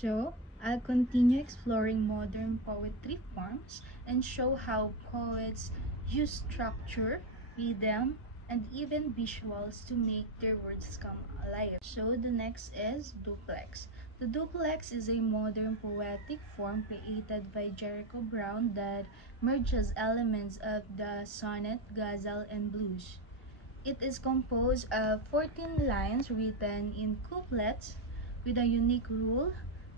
So, I'll continue exploring modern poetry forms and show how poets use structure, rhythm, and even visuals to make their words come alive. So, the next is duplex. The duplex is a modern poetic form created by Jericho Brown that merges elements of the sonnet, ghazal, and blues. It is composed of 14 lines written in couplets with a unique rule.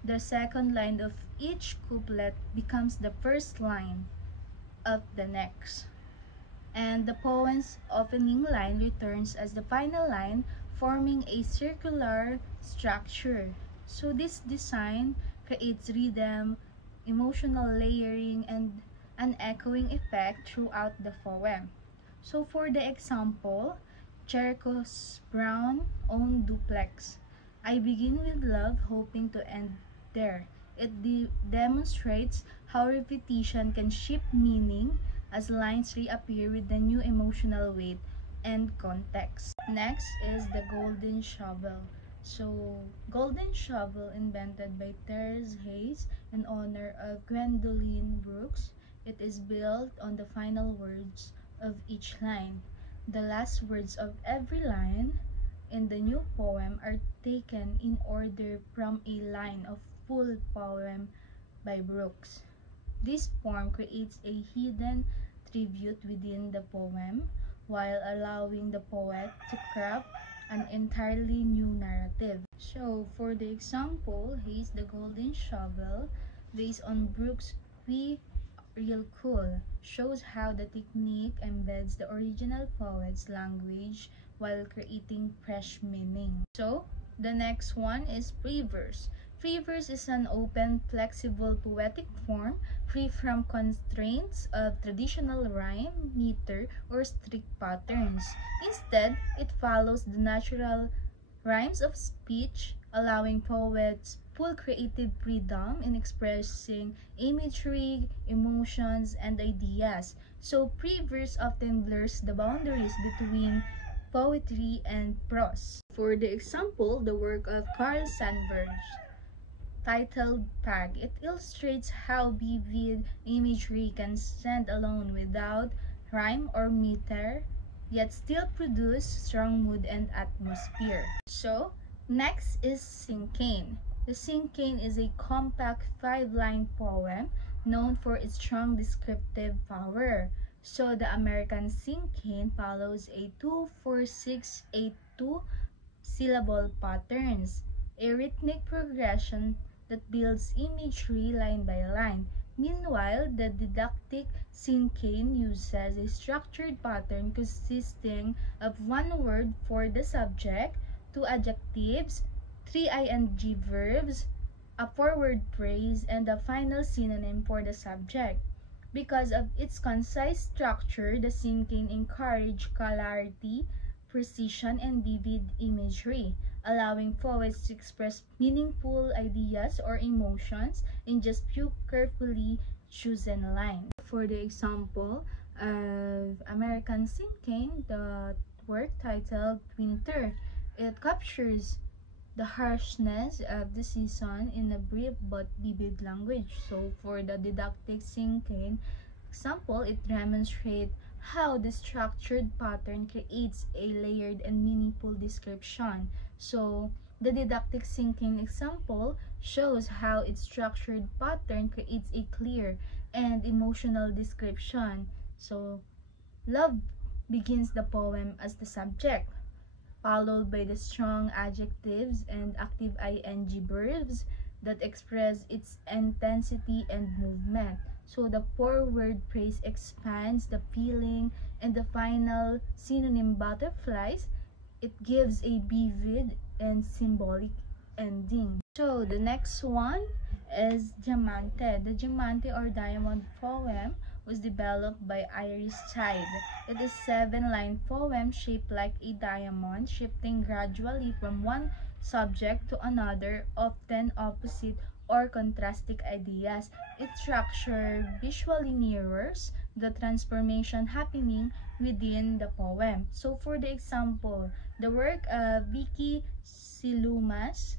The second line of each couplet becomes the first line of the next, and the poem's opening line returns as the final line, forming a circular structure. So this design creates rhythm, emotional layering, and an echoing effect throughout the poem. So for the example, Jericho's Brown own duplex. I begin with love, hoping to end there. It demonstrates how repetition can shift meaning as lines reappear with the new emotional weight and context. Next is the golden shovel. So, golden shovel invented by Therese Hayes in honor of Gwendolyn Brooks. It is built on the final words of each line. The last words of every line in the new poem are taken in order from a line of full poem by Brooks. This form creates a hidden tribute within the poem while allowing the poet to craft an entirely new narrative. So, for the example, here's the golden shovel based on Brooks' We Real Cool shows how the technique embeds the original poet's language while creating fresh meaning. So, the next one is free verse. Free verse is an open, flexible poetic form free from constraints of traditional rhyme, meter, or strict patterns. Instead, it follows the natural rhymes of speech, allowing poets full creative freedom in expressing imagery, emotions, and ideas. So, free verse often blurs the boundaries between poetry and prose. For the example, the work of Carl Sandburg, titled Pag. It illustrates how vivid imagery can stand alone without rhyme or meter, yet still produce strong mood and atmosphere. So, next is Cinquain. The Cinquain is a compact 5-line poem known for its strong descriptive power. So, the American Cinquain follows a 2-4-6-8-2 syllable patterns, a rhythmic progression that builds imagery line by line. Meanwhile, the didactic Cinquain uses a structured pattern consisting of one word for the subject, two adjectives, three ing verbs, a forward phrase, and a final synonym for the subject. Because of its concise structure, the Cinquain encourages clarity, precision, and vivid imagery, allowing poets to express meaningful ideas or emotions in just few carefully chosen lines. For the example of American Cinquain, the work titled Winter, it captures the harshness of the season in a brief but vivid language. So for the didactic Cinquain example, it demonstrates how the structured pattern creates a layered and meaningful description. So, the didactic Cinquain example shows how its structured pattern creates a clear and emotional description. So, love begins the poem as the subject, followed by the strong adjectives and active ing verbs that express its intensity and movement. So the forward phrase expands the feeling, and the final synonym butterflies, it gives a vivid and symbolic ending. So the next one is Diamante. The Diamante or Diamond poem was developed by Iris Tide. It is a 7-line poem shaped like a diamond, shifting gradually from one subject to another, often opposite or contrasting ideas. Its structure visually mirrors the transformation happening within the poem. So for the example, the work of Vicky Silumas,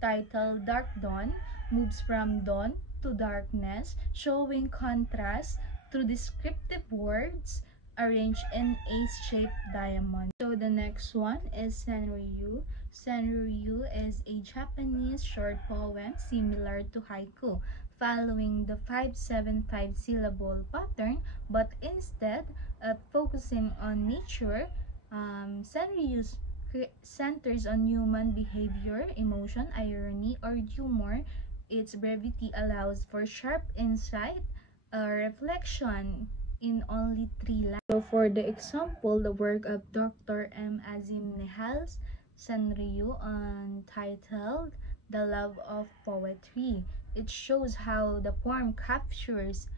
titled Dark Dawn, moves from dawn to darkness, showing contrast through descriptive words arranged in ace-shaped diamond. So the next one is Senryu. Senryu is a Japanese short poem similar to haiku, following the 5-7-5 syllable pattern, but instead of focusing on nature, Senryu centers on human behavior, emotion, irony, or humor. Its brevity allows for sharp insight, reflection in only 3 lines. So for the example, the work of Dr. M. Azim Nehal's Senryu entitled The Love of Poetry. It shows how the poem captures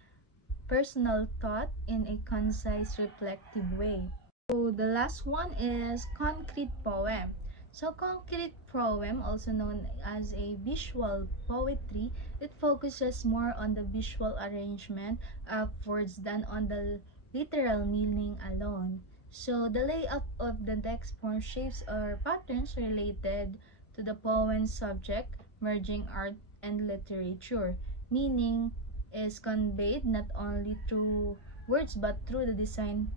personal thought in a concise, reflective way. So the last one is concrete poem. So concrete poem, also known as a visual poetry, it focuses more on the visual arrangement of words than on the literal meaning alone. So the layout of the text forms shapes or patterns related to the poem's subject, merging art and literature. Meaning is conveyed not only through words but through the design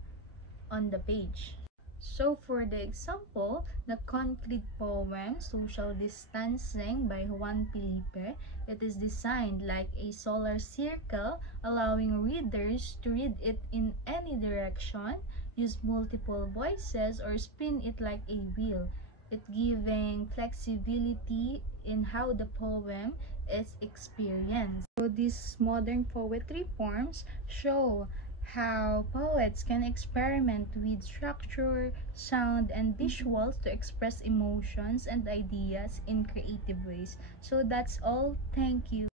on the page. So for the example, the concrete poem, Social Distancing by Juan Felipe, it is designed like a solar circle, allowing readers to read it in any direction, use multiple voices, or spin it like a wheel. It giving flexibility in how the poem is experienced. So these modern poetry forms show how poets can experiment with structure, sound, and visuals to express emotions and ideas in creative ways. So that's all. Thank you.